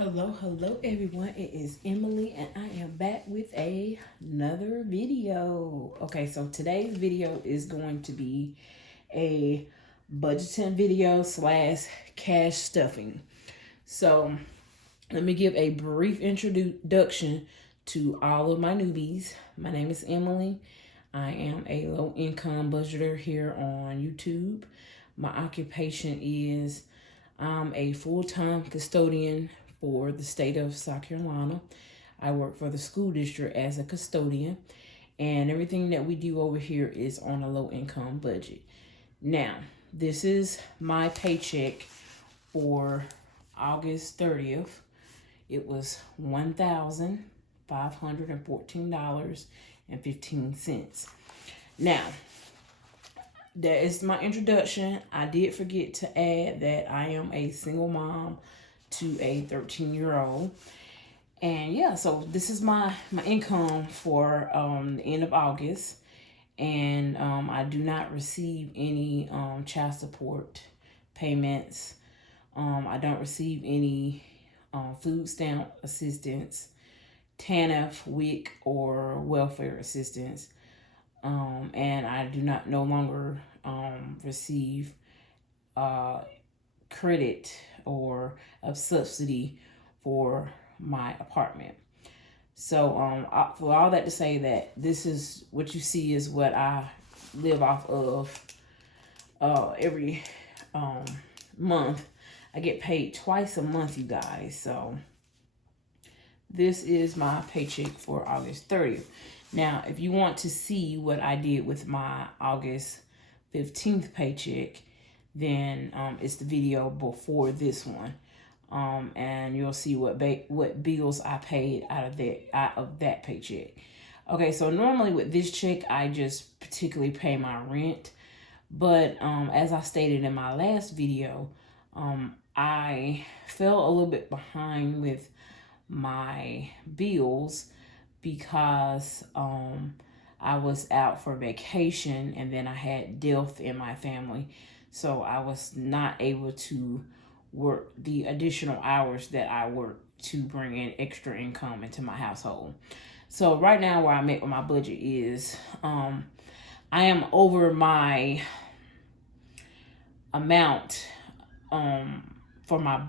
Hello everyone. It is Emily and I am back with another video. Okay, so today's video is going to be a budgeting video slash cash stuffing. So let me give a brief introduction to all of my newbies. My name is Emily. I am a low income budgeter here on YouTube. My occupation is I'm a full-time custodian for the state of South Carolina. I work for the school district as a custodian, and everything that we do over here is on a low income budget. Now, this is my paycheck for August 30th. It was $1,514.15. Now, that is my introduction. I did forget to add that I am a single mom to a 13-year-old. And yeah, so this is my income for the end of August. And I do not receive any child support payments. I don't receive any food stamp assistance, TANF, WIC, or welfare assistance. And I do not no longer receive credit or a subsidy for my apartment. So for all that to say that this is what you see is what I live off of every month. I get paid twice a month, you guys. So this is my paycheck for August 30th. Now, if you want to see what I did with my August 15th paycheck, then it's the video before this one. And you'll see what bills I paid out of that paycheck. Okay, so normally with this check, I just particularly pay my rent. But as I stated in my last video, I fell a little bit behind with my bills because I was out for vacation and then I had death in my family. So I was not able to work the additional hours that I work to bring in extra income into my household. So right now where I'm at with my budget is I am over my amount for my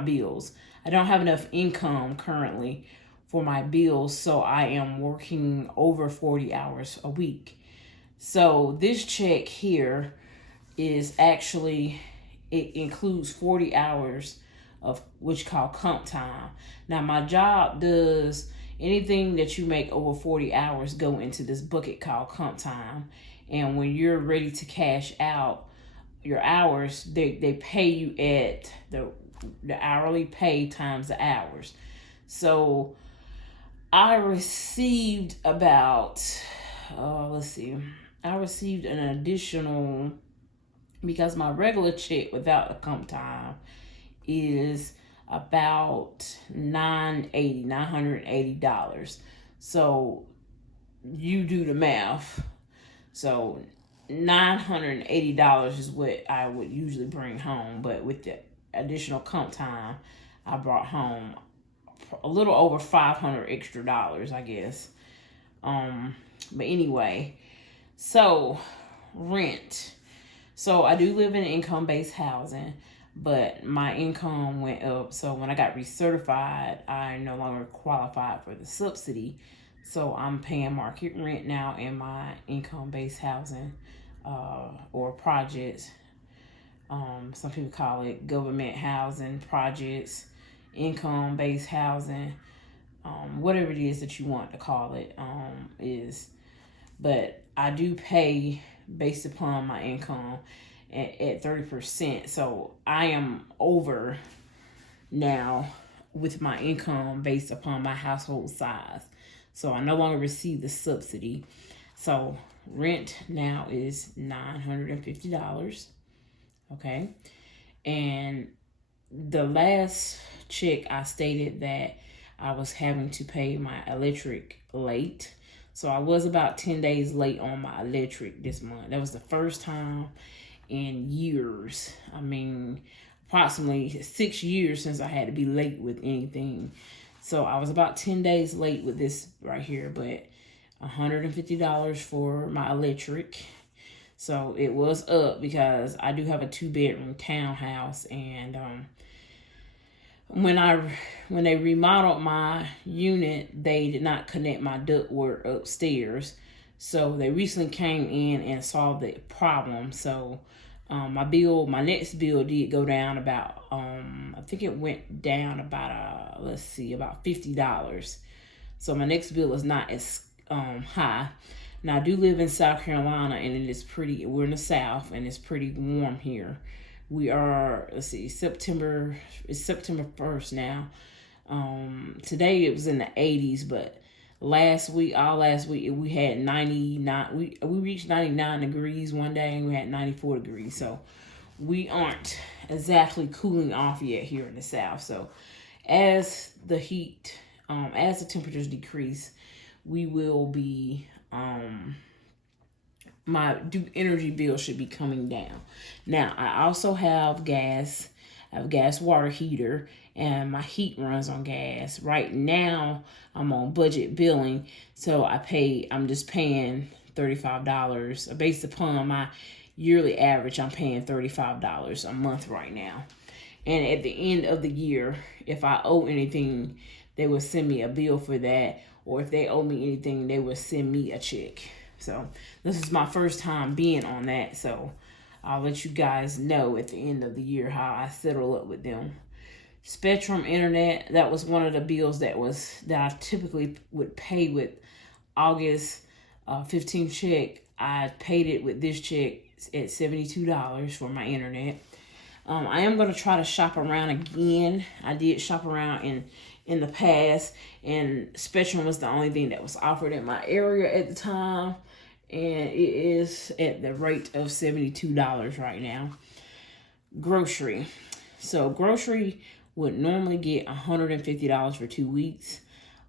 bills. I don't have enough income currently for my bills, so I am working over 40 hours a week. So this check here is actually, it includes 40 hours of which called comp time. Now my job does anything that you make over 40 hours go into this bucket called comp time. And when you're ready to cash out your hours, they pay you at the hourly pay times the hours. So I received about, I received an additional, because my regular check without the comp time is about $980. So you do the math. So $980 is what I would usually bring home, but with the additional comp time, I brought home a little over $500 extra, I guess. But anyway, so rent. So I do live in income-based housing, but my income went up. So when I got recertified, I no longer qualified for the subsidy. So I'm paying market rent now in my income-based housing or projects. Some people call it government housing projects, income-based housing, whatever it is that you want to call it is. But I do pay based upon my income at 30%. So I am over now with my income based upon my household size. So I no longer receive the subsidy. So rent now is $950. Okay. And the last check I stated that I was having to pay my electric late. So I was about 10 days late on my electric this month. That was the first time in years. I mean, approximately 6 years since I had to be late with anything. So I was about 10 days late with this right here, but $150 for my electric. So it was up because I do have a 2-bedroom townhouse, and when they remodeled my unit, they did not connect my ductwork upstairs. So they recently came in and solved the problem. So my next bill did go down about I think it went down about about $50. So my next bill is not as high. Now I do live in South Carolina, and it is we're in the South, and it's pretty warm here. We are, September 1st now. Today it was in the 80s, but all last week we had 99. We reached 99 degrees one day, and we had 94 degrees. So we aren't exactly cooling off yet here in the South. So as the temperatures we will be my energy bill should be coming down. Now I also have gas. I have a gas water heater, and my heat runs on gas. Right now I'm on budget billing, so I'm just paying $35 based upon my yearly average. I'm paying $35 a month right now. And at the end of the year, if I owe anything, they will send me a bill for that. Or if they owe me anything, they will send me a check. So this is my first time being on that. So I'll let you guys know at the end of the year how I settle up with them. Spectrum Internet, that was one of the bills that I typically would pay with August 15th check. I paid it with this check at $72 for my internet. I am going to try to shop around again. I did shop around in the past, and Spectrum was the only thing that was offered in my area at the time, and it is at the rate of $72 right now. Grocery. So grocery would normally get $150 for 2 weeks,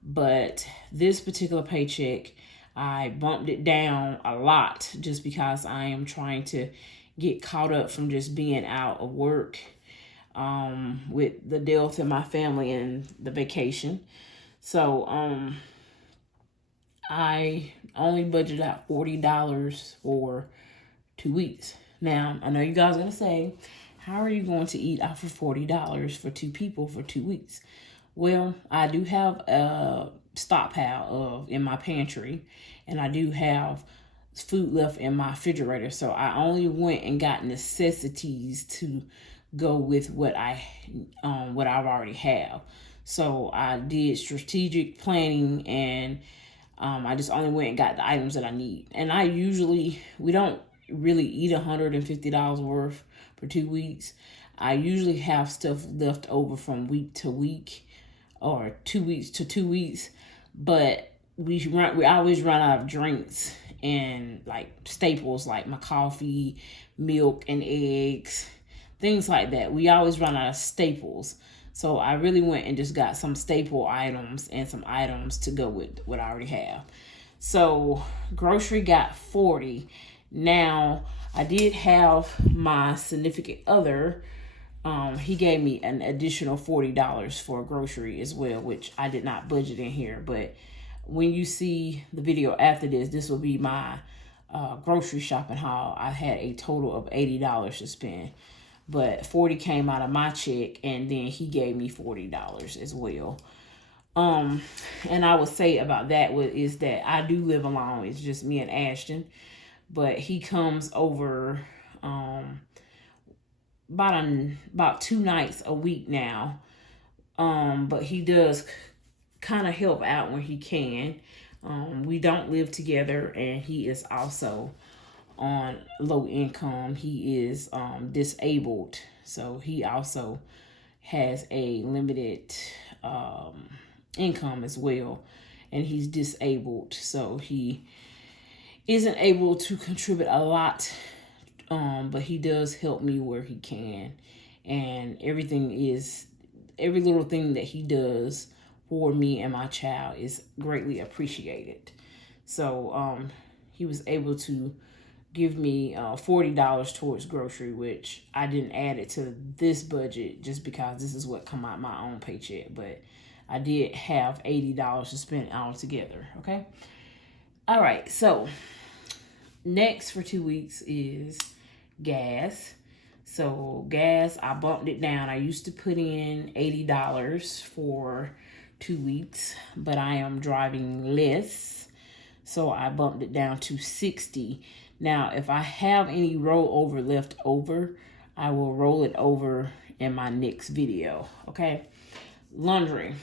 but this particular paycheck, I bumped it down a lot just because I am trying to get caught up from just being out of work with the death in my family and the vacation. So I only budgeted out $40 for 2 weeks. Now, I know you guys are going to say, how are you going to eat out for $40 for 2 people for 2 weeks? Well, I do have a stockpile in my pantry, and I do have food left in my refrigerator. So I only went and got necessities to go with what I've already have. So I did strategic planning, and I just only went and got the items that I need. And we don't really eat $150 worth for 2 weeks. I usually have stuff left over from week to week or 2 weeks to 2 weeks, but we always run out of drinks and like staples like my coffee, milk, and eggs, things like that. We always run out of staples. So I really went and just got some staple items and some items to go with what I already have. So grocery got $40. Now I did have my significant other. He gave me an additional $40 for grocery as well, which I did not budget in here. But when you see the video after this will be my grocery shopping haul. I had a total of $80 to spend, but $40 came out of my check, and then he gave me $40 as well. And I would say about that is that I do live alone. It's just me and Ashton, but he comes over about 2 nights a week now. But he does kind of help out when he can. We don't live together, and he is also on low income. He is disabled, so he also has a limited income as well, and he's disabled, so he isn't able to contribute a lot, but he does help me where he can, and every little thing that he does for me and my child is greatly appreciated. So he was able to give me $40 towards grocery, which I didn't add it to this budget just because this is what come out my own paycheck. But I did have $80 to spend all together. Okay. All right. So next for 2 weeks is gas. So gas, I bumped it down. I used to put in $80 for 2 weeks, but I am driving less, so I bumped it down to $60. Now, if I have any rollover left over, I will roll it over in my next video. Okay. Laundry.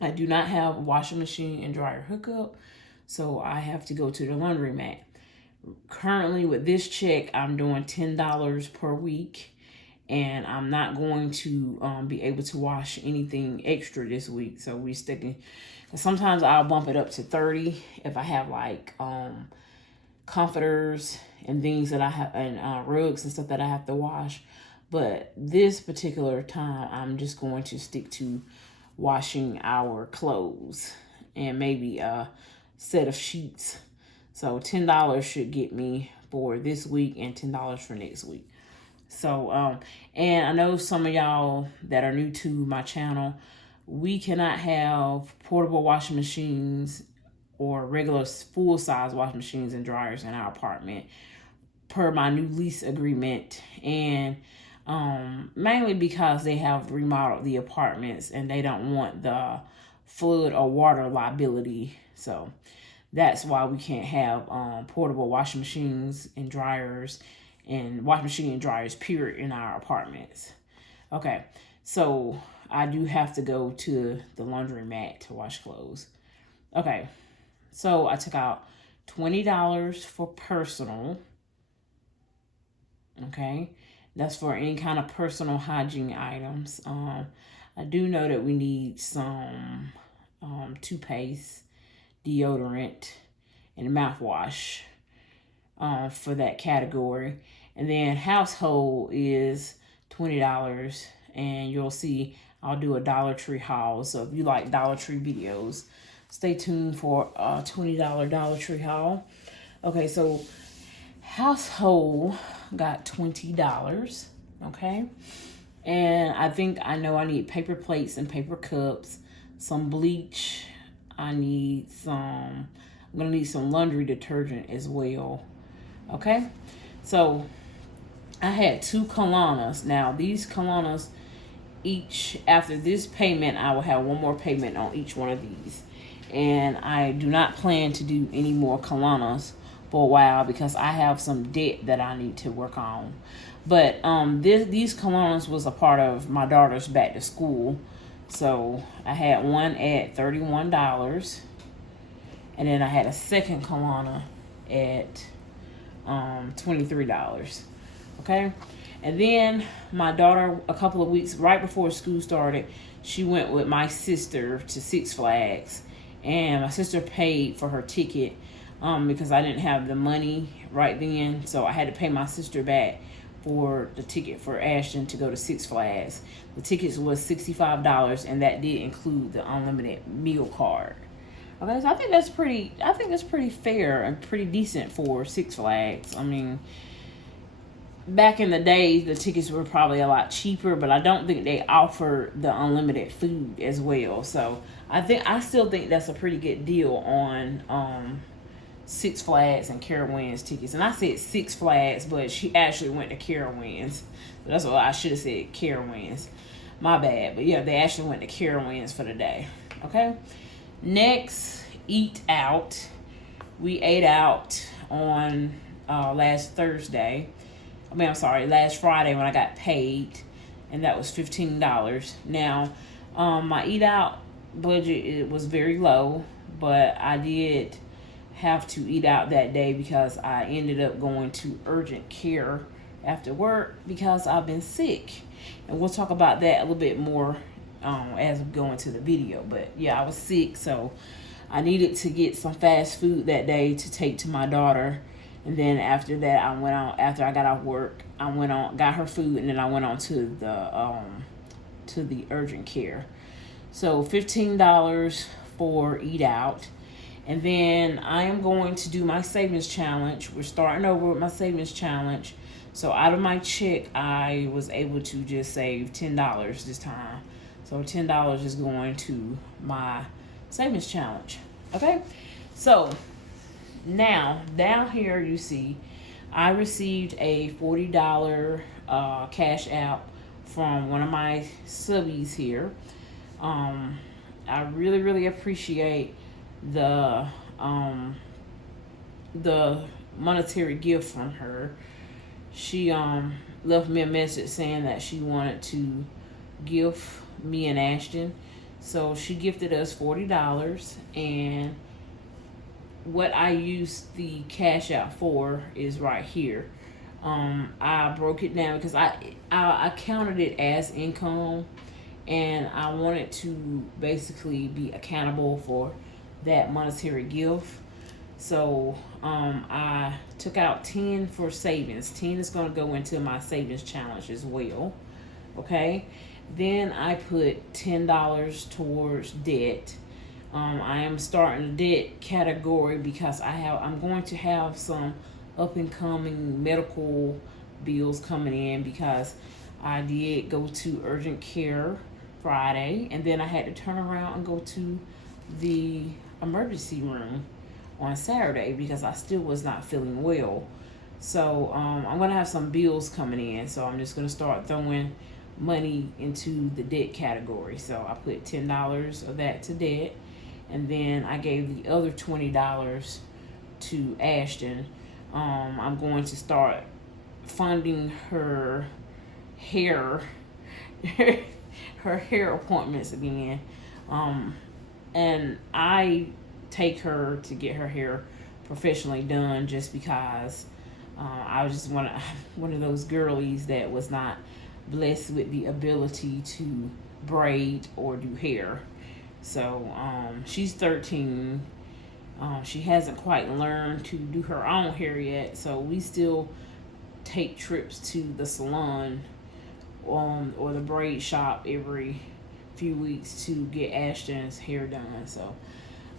I do not have a washing machine and dryer hookup, so I have to go to the laundromat. Currently with this check, I'm doing $10 per week, and I'm not going to be able to wash anything extra this week. So we sticking. Sometimes I'll bump it up to 30 if I have like comforters and things that I have, and rugs and stuff that I have to wash. But this particular time, I'm just going to stick to washing our clothes and maybe a set of sheets. So $10 should get me for this week and $10 for next week. So, and I know some of y'all that are new to my channel, we cannot have portable washing machines or regular full-size washing machines and dryers in our apartment per my new lease agreement. And mainly because they have remodeled the apartments and they don't want the flood or water liability. So that's why we can't have portable washing machines and dryers and washing machine and dryers period in our apartments. Okay, so I do have to go to the laundromat to wash clothes. Okay, so I took out $20 for personal. Okay, that's for any kind of personal hygiene items. I do know that we need some toothpaste, deodorant, and mouthwash for that category. And then household is $20, and you'll see I'll do a Dollar Tree haul. So if you like Dollar Tree videos, stay tuned for a $20 Dollar Tree haul. Okay, so household got $20. Okay, and I think I know I need paper plates and paper cups, some bleach. I'm gonna need some laundry detergent as well. Okay, so I had 2 colonas. Now these colonas, each after this payment, I will have one more payment on each one of these. And I do not plan to do any more colonas for a while because I have some debt that I need to work on. But these colonas was a part of my daughter's back to school. So I had one at $31, and then I had a second colonna at $23. Okay, and then my daughter, a couple of weeks right before school started, she went with my sister to Six Flags, and my sister paid for her ticket because I didn't have the money right then, so I had to pay my sister back for the ticket for Ashton to go to Six Flags. The tickets was $65, and that did include the unlimited meal card. Okay, so I think that's pretty fair and pretty decent for Six Flags. I mean, back in the day, the tickets were probably a lot cheaper, but I don't think they offer the unlimited food as well. So I still think that's a pretty good deal on Six Flags and Carowinds tickets. And I said Six Flags, but she actually went to Carowinds. That's what I should have said, Carowinds. My bad. But yeah, they actually went to Carowinds for the day. Okay. Next, eat out. We ate out on last Friday when I got paid, and that was $15. Now, my eat out budget, it was very low, but I did have to eat out that day because I ended up going to urgent care after work because I've been sick. And we'll talk about that a little bit more as we go into the video. But yeah, I was sick, so I needed to get some fast food that day to take to my daughter. And then after that, after I got off work, got her food, and then I went on to the urgent care. So $15 for eat out. And then I am going to do my savings challenge. We're starting over with my savings challenge. So out of my check, I was able to just save $10 this time. So $10 is going to my savings challenge. Okay? So now, down here you see, I received a $40 cash app from one of my subbies here. I really, really appreciate the monetary gift from her. She left me a message saying that she wanted to gift me and Ashton. So she gifted us $40, and what I used the cash out for is right here. I broke it down because I counted it as income, and I wanted to basically be accountable for that monetary gift. So I took out 10 for savings. 10 is going to go into my savings challenge as well. Okay. Then I put $10 towards debt. I am starting the debt category because I'm going to have some up and coming medical bills coming in, because I did go to urgent care Friday, and then I had to turn around and go to the emergency room on Saturday because I still was not feeling well. So I'm going to have some bills coming in, so I'm just going to start throwing money into the debt category. So I put $10 of that to debt, and then I gave the other $20 to Ashton. I'm going to start funding her hair her hair appointments again. And I take her to get her hair professionally done just because I was just one of those girlies that was not blessed with the ability to braid or do hair. So she's 13. She hasn't quite learned to do her own hair yet, so we still take trips to the salon or the braid shop every few weeks to get Ashton's hair done. So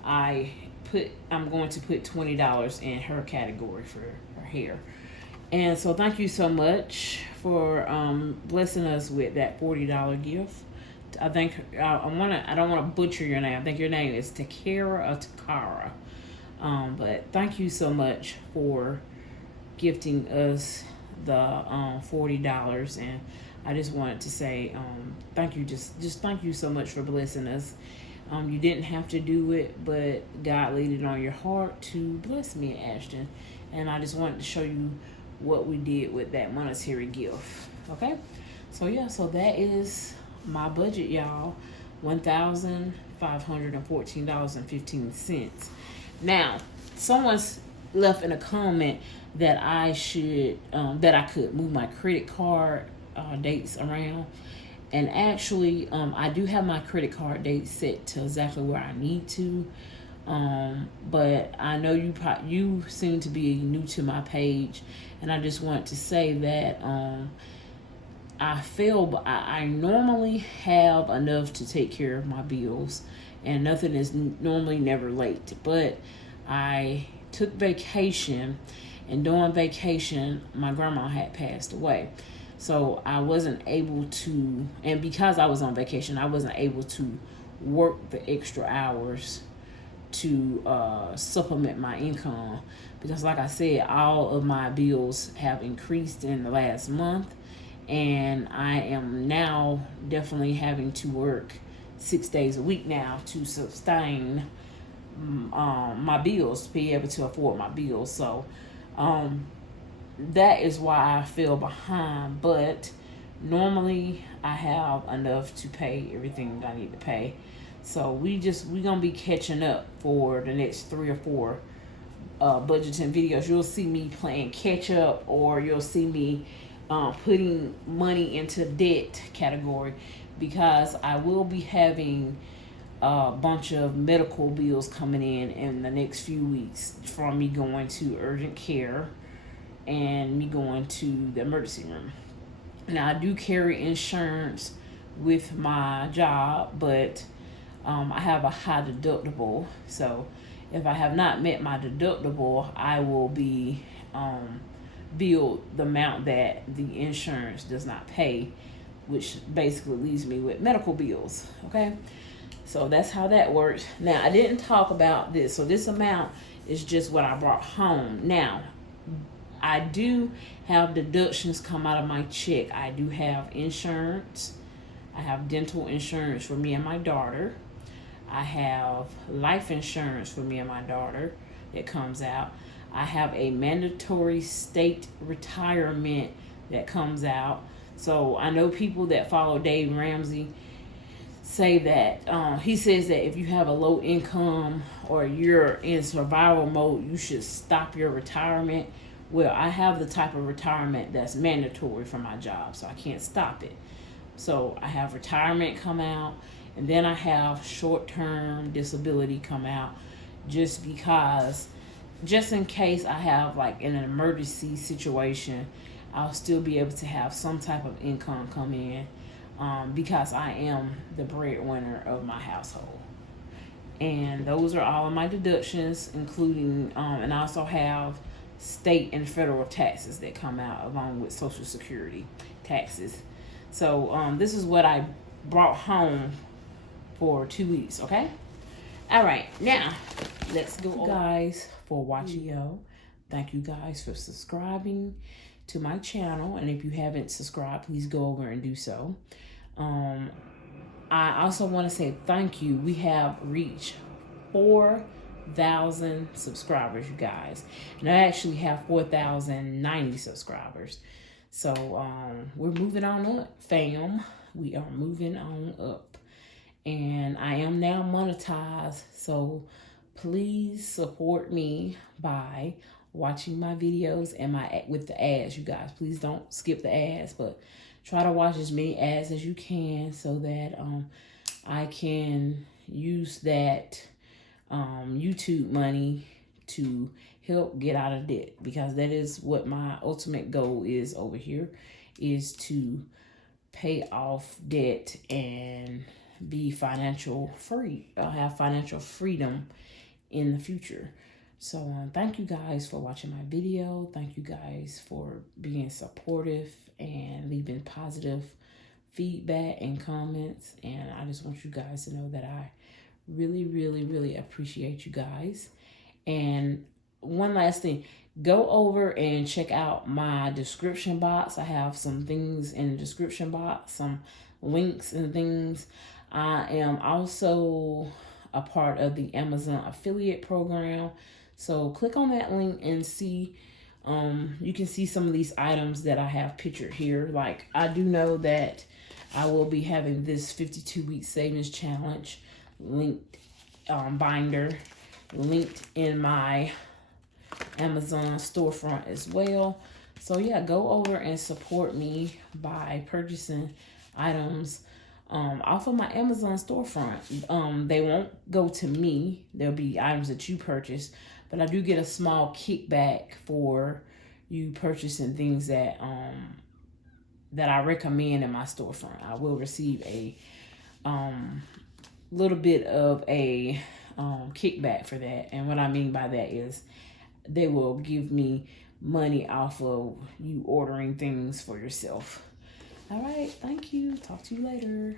I'm going to put $20 in her category for her hair. And so thank you so much for blessing us with that $40 gift. I think I don't want to butcher your name. I think your name is Takara or Takara. But thank you so much for gifting us the $40, and I just wanted to say thank you. Just thank you so much for blessing us. You didn't have to do it, but God laid it on your heart to bless me and Ashton, and I just wanted to show you what we did with that monetary gift. Okay, so yeah, so that is my budget, y'all. $1,514.15. Now, someone's left in a comment that I could move my credit card dates around, and actually I do have my credit card dates set to exactly where I need to, but I know you seem to be new to my page, and I just want to say that I normally have enough to take care of my bills, and nothing is normally never late. But I took vacation, and during vacation, my grandma had passed away. So I wasn't able to, and because I was on vacation, I wasn't able to work the extra hours to supplement my income. Because like I said, all of my bills have increased in the last month, and I am now definitely having to work 6 days a week now to sustain my bills, to be able to afford my bills. So that is why I feel behind, but normally I have enough to pay everything that I need to pay. So we're gonna be catching up for the next 3 or 4 budgeting videos. You'll see me playing catch up, or you'll see me putting money into debt category, because I will be having a bunch of medical bills coming in the next few weeks from me going to urgent care and me going to the emergency room. Now, I do carry insurance with my job, but I have a high deductible, so if I have not met my deductible, I will be billed the amount that the insurance does not pay, which basically leaves me with medical bills. Okay, so that's how that works. Now, I didn't talk about this, so this amount is just what I brought home. Now, I do have deductions come out of my check. I do have insurance. I have dental insurance for me and my daughter. I have life insurance for me and my daughter that comes out. I have a mandatory state retirement that comes out. So I know people that follow Dave Ramsey say that he says that if you have a low income or you're in survival mode, you should stop your retirement. Well, I have the type of retirement that's mandatory for my job, so I can't stop it. So I have retirement come out, and then I have short-term disability come out, just because, just in case I have like in an emergency situation, I'll still be able to have some type of income come in, because I am the breadwinner of my household. And those are all of my deductions, including, and I also have state and federal taxes that come out along with Social Security taxes. So this is what I brought home for 2 weeks, okay? All right, now let's go. Thank you guys for watching. Thank you guys for subscribing to my channel, and if you haven't subscribed, please go over and do so. I also want to say thank you. We have reached 4,000 subscribers, you guys, and I actually have 4,090 subscribers. So we're moving on up, fam. We are moving on up, and I am now monetized. So please support me by watching my videos and with the ads, you guys. Please don't skip the ads, but try to watch as many ads as you can so that I can use that YouTube money to help get out of debt, because that is what my ultimate goal is over here, is to pay off debt and be financial free, have financial freedom in the future. So thank you guys for watching my video. Thank you guys for being supportive and leaving positive feedback and comments. And I just want you guys to know that I really, really, really appreciate you guys. And one last thing, go over and check out my description box. I have some things in the description box, some links and things. I am also a part of the Amazon affiliate program. So click on that link and see, you can see some of these items that I have pictured here. Like, I do know that I will be having this 52-week savings challenge linked, binder linked in my Amazon storefront as well. So yeah, go over and support me by purchasing items off of my Amazon storefront. They won't go to me. There'll be items that you purchase, but I do get a small kickback for you purchasing things that that I recommend in my storefront. I will receive a little bit of a kickback for that. And what I mean by that is they will give me money off of you ordering things for yourself. All right, thank you. Talk to you later.